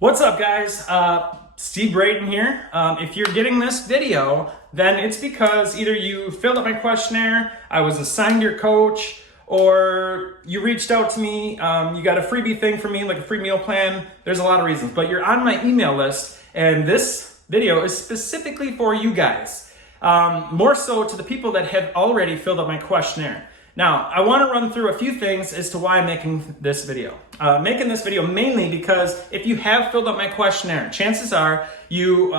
What's up, guys? Steve Braden here. If you're getting this video, then it's because either you filled out my questionnaire, I was assigned your coach, or you reached out to me, you got a freebie thing for me, like a free meal plan. There's a lot of reasons, but you're on my email list, and this video is specifically for you guys. More so to the people that have already filled out my questionnaire. Now, I want to run through a few things as to why I'm making this video. Making this video mainly because if you have filled out my questionnaire, chances are you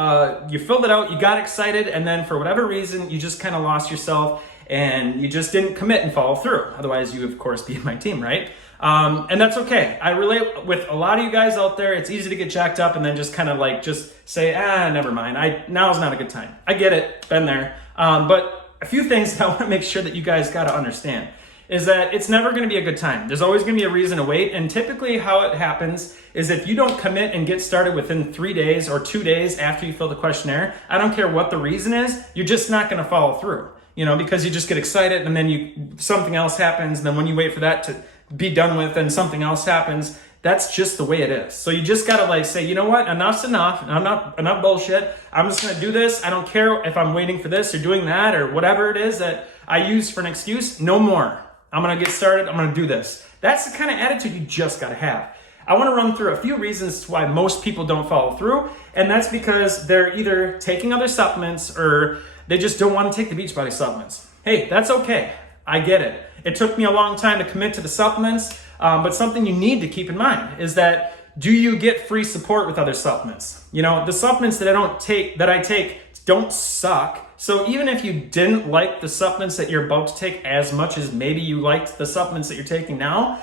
filled it out, you got excited, and then for whatever reason, you just kind of lost yourself and you just didn't commit and follow through. Otherwise, you of course be in my team, right? And that's okay. I relate with a lot of you guys out there. It's easy to get jacked up and then just kind of like just say, never mind. Now's not a good time. I get it, been there. But a few things that I want to make sure that you guys got to understand is that it's never going to be a good time. There's always going to be a reason to wait. And typically how it happens is if you don't commit and get started within 3 days or 2 days after you fill the questionnaire, I don't care what the reason is, you're just not going to follow through, because you just get excited and then something else happens. And then when you wait for that to be done with and something else happens, that's just the way it is. So you just gotta say, you know what, enough's enough, enough bullshit. I'm just gonna do this. I don't care if I'm waiting for this or doing that or whatever it is that I use for an excuse, no more. I'm gonna get started, I'm gonna do this. That's the kind of attitude you just gotta have. I wanna run through a few reasons to why most people don't follow through, and that's because they're either taking other supplements or they just don't wanna take the Beachbody supplements. Hey, that's okay, I get it. It took me a long time to commit to the supplements, but something you need to keep in mind is that do you get free support with other supplements? The supplements that I take don't suck. So even if you didn't like the supplements that you're about to take as much as maybe you liked the supplements that you're taking now,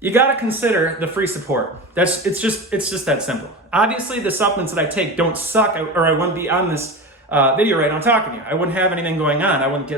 you got to consider the free support. It's just that simple. Obviously, the supplements that I take don't suck, or I wouldn't be on this video right now talking to you. I wouldn't have anything going on. I wouldn't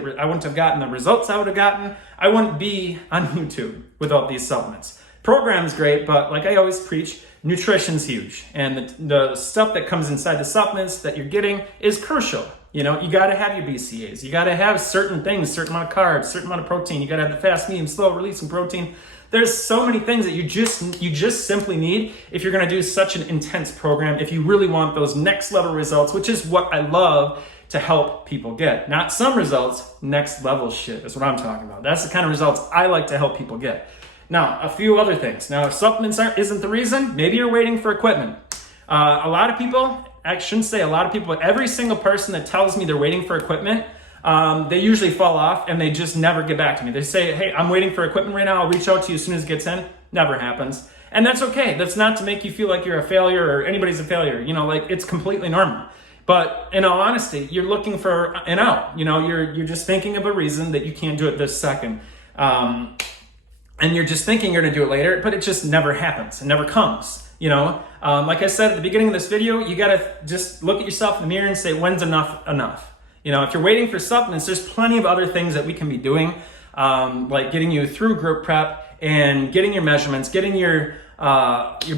have gotten the results I would have gotten. I wouldn't be on YouTube without these supplements. Program's great, but like I always preach, nutrition's huge. And the stuff that comes inside the supplements that you're getting is crucial. You got to have your BCAAs. You got to have certain things, certain amount of carbs, certain amount of protein. You got to have the fast, medium, slow releasing protein. There's so many things that you just simply need if you're going to do such an intense program, if you really want those next level results, which is what I love to help people get. Not some results, next level shit is what I'm talking about. That's the kind of results I like to help people get. Now, a few other things. Now, if supplements isn't the reason, maybe you're waiting for equipment. A lot of people, I shouldn't say a lot of people, but every single person that tells me they're waiting for equipment, they usually fall off and they just never get back to me. They say, hey, I'm waiting for equipment right now. I'll reach out to you as soon as it gets in. Never happens. And that's okay. That's not to make you feel like you're a failure or anybody's a failure. It's completely normal. But in all honesty, you're looking for an out. You're just thinking of a reason that you can't do it this second. And you're just thinking you're gonna do it later, but it just never happens. It never comes. Like I said at the beginning of this video, you gotta just look at yourself in the mirror and say, when's enough enough? If you're waiting for supplements, there's plenty of other things that we can be doing, like getting you through group prep and getting your measurements, getting your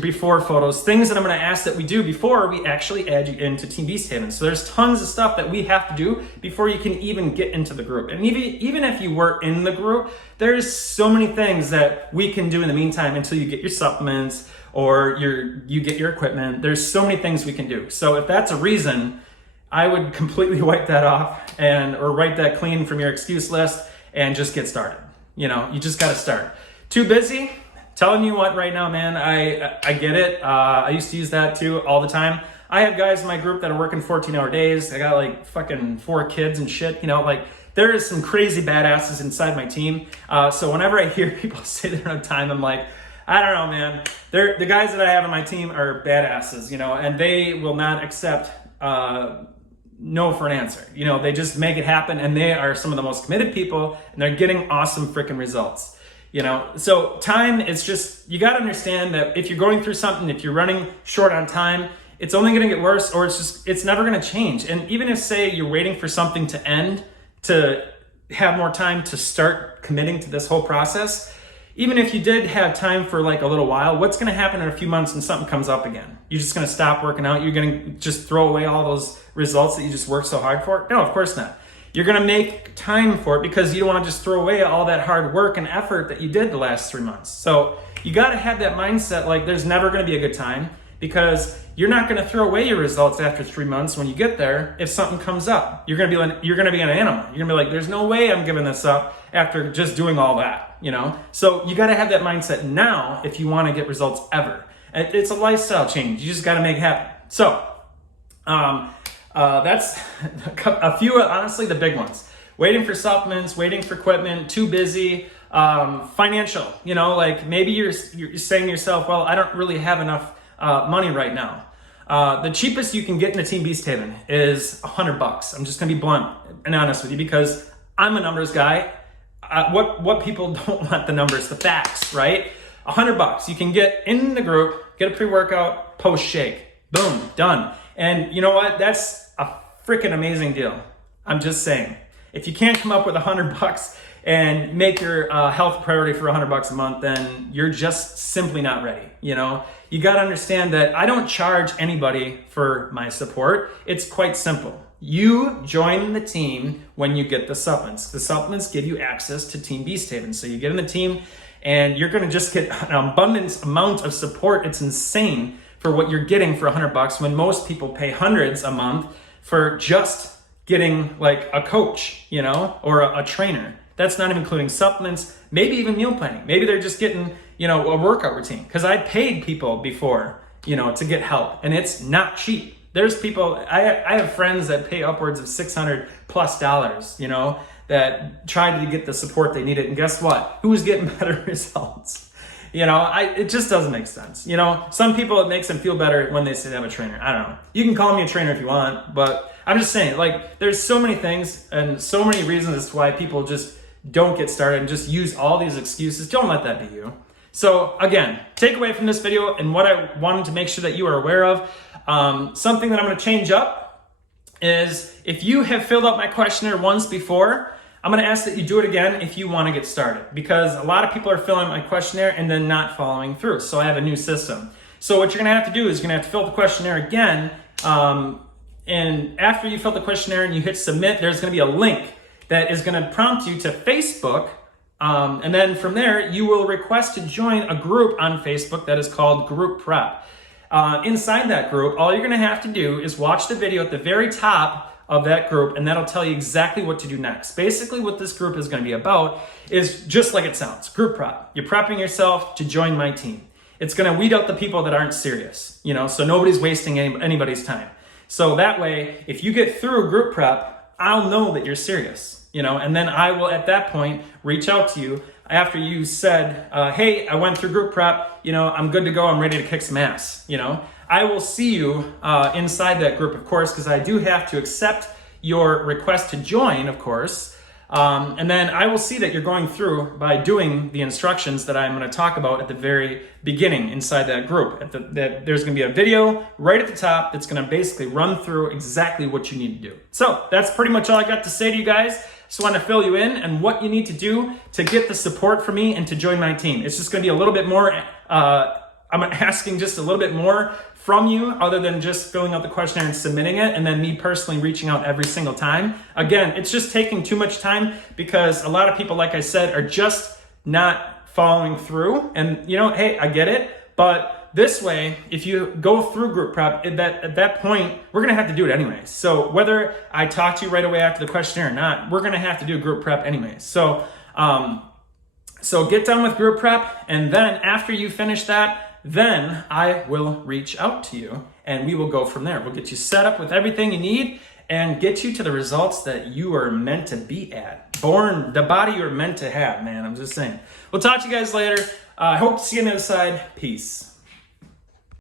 before photos, things that I'm going to ask that we do before we actually add you into Team Beast Haven. So there's tons of stuff that we have to do before you can even get into the group. And even if you were in the group, there's so many things that we can do in the meantime until you get your supplements or you get your equipment. There's so many things we can do. So if that's a reason, I would completely wipe that off or write that clean from your excuse list and just get started. You just got to start. Too busy? Telling you what right now, man, I get it. I used to use that too all the time. I have guys in my group that are working 14-hour days. I got like fucking 4 kids and shit. There is some crazy badasses inside my team. So whenever I hear people say they don't have time, I'm like, I don't know, man. The guys that I have on my team are badasses, and they will not accept no for an answer. They just make it happen, and they are some of the most committed people, and they're getting awesome freaking results. So time is just, you got to understand that if you're going through something, if you're running short on time, it's only going to get worse, or it's never going to change. And even if, say, you're waiting for something to end to have more time to start committing to this whole process, even if you did have time for like a little while, what's going to happen in a few months when something comes up again? You're just going to stop working out? You're going to just throw away all those results that you just worked so hard for? No, of course not. You're gonna make time for it because you don't wanna just throw away all that hard work and effort that you did the last 3 months. So you gotta have that mindset like there's never gonna be a good time. because you're not going to throw away your results after 3 months when you get there. If something comes up, you're going to be an animal. You're going to be like, there's no way I'm giving this up after just doing all that, you know? So you got to have that mindset now if you want to get results ever. It's a lifestyle change. You just got to make it happen. So that's a few, honestly, the big ones. Waiting for supplements, waiting for equipment, too busy, financial, you know, like maybe you're saying to yourself, well, I don't really have enough money right now. The cheapest you can get in a Team Beast Haven is $100. I'm just gonna be blunt and honest with you because I'm a numbers guy. What people don't want the numbers, the facts, right? $100. You can get in the group, get a pre-workout, post shake, boom, done. And you know what? That's a freaking amazing deal. I'm just saying. If you can't come up with $100 and make your health priority for $100 a month, then you're just simply not ready. You know, you got to understand that I don't charge anybody for my support. It's quite simple. You join the team when you get the supplements. The supplements give you access to Team Beast Haven. So you get in the team and you're going to just get an abundant amount of support. It's insane for what you're getting for $100 when most people pay hundreds a month for just getting like a coach, you know, or a trainer. That's not even including supplements, maybe even meal planning. Maybe they're just getting, you know, a workout routine. Because I paid people before, you know, to get help, and it's not cheap. There's people, I have friends that pay upwards of $600+, you know, that tried to get the support they needed, and guess what? Who's getting better results? You know, it just doesn't make sense. You know, some people, it makes them feel better when they say they have a trainer. I don't know. You can call me a trainer if you want, but I'm just saying, like, there's so many things and so many reasons as to why people just don't get started and just use all these excuses. Don't let that be you. So again, takeaway from this video and what I wanted to make sure that you are aware of, something that I'm going to change up is if you have filled out my questionnaire once before, I'm going to ask that you do it again if you want to get started, because a lot of people are filling out my questionnaire and then not following through. So I have a new system. So what you're going to have to do is you're going to have to fill out the questionnaire again. And after you fill the questionnaire and you hit submit, there's going to be a link that is going to prompt you to Facebook. And then from there, you will request to join a group on Facebook that is called Group Prep. Inside that group, all you're going to have to do is watch the video at the very top of that group, and that'll tell you exactly what to do next. Basically, what this group is going to be about is just like it sounds, group prep. You're prepping yourself to join my team. It's going to weed out the people that aren't serious, you know, so nobody's wasting anybody's time. So that way, if you get through group prep, I'll know that you're serious, you know, and then I will at that point reach out to you after you said, hey, I went through group prep, you know, I'm good to go, I'm ready to kick some ass, you know. I will see you inside that group, of course, because I do have to accept your request to join, of course. And then I will see that you're going through by doing the instructions that I'm going to talk about at the very beginning inside that group. There's going to be a video right at the top that's going to basically run through exactly what you need to do. So that's pretty much all I got to say to you guys. Just want to fill you in and what you need to do to get the support from me and to join my team. It's just going to be a little bit more, I'm asking just a little bit more from you other than just filling out the questionnaire and submitting it and then me personally reaching out every single time. Again, it's just taking too much time because a lot of people, like I said, are just not following through. And you know, hey, I get it, but this way, if you go through group prep, at that point, we're gonna have to do it anyway. So whether I talk to you right away after the questionnaire or not, we're gonna have to do group prep anyway. So, so get done with group prep, and then after you finish that, then I will reach out to you and we will go from there. We'll get you set up with everything you need and get you to the results that you are meant to be at. The body you're meant to have, man. I'm just saying. We'll talk to you guys later. I hope to see you on the other side. Peace.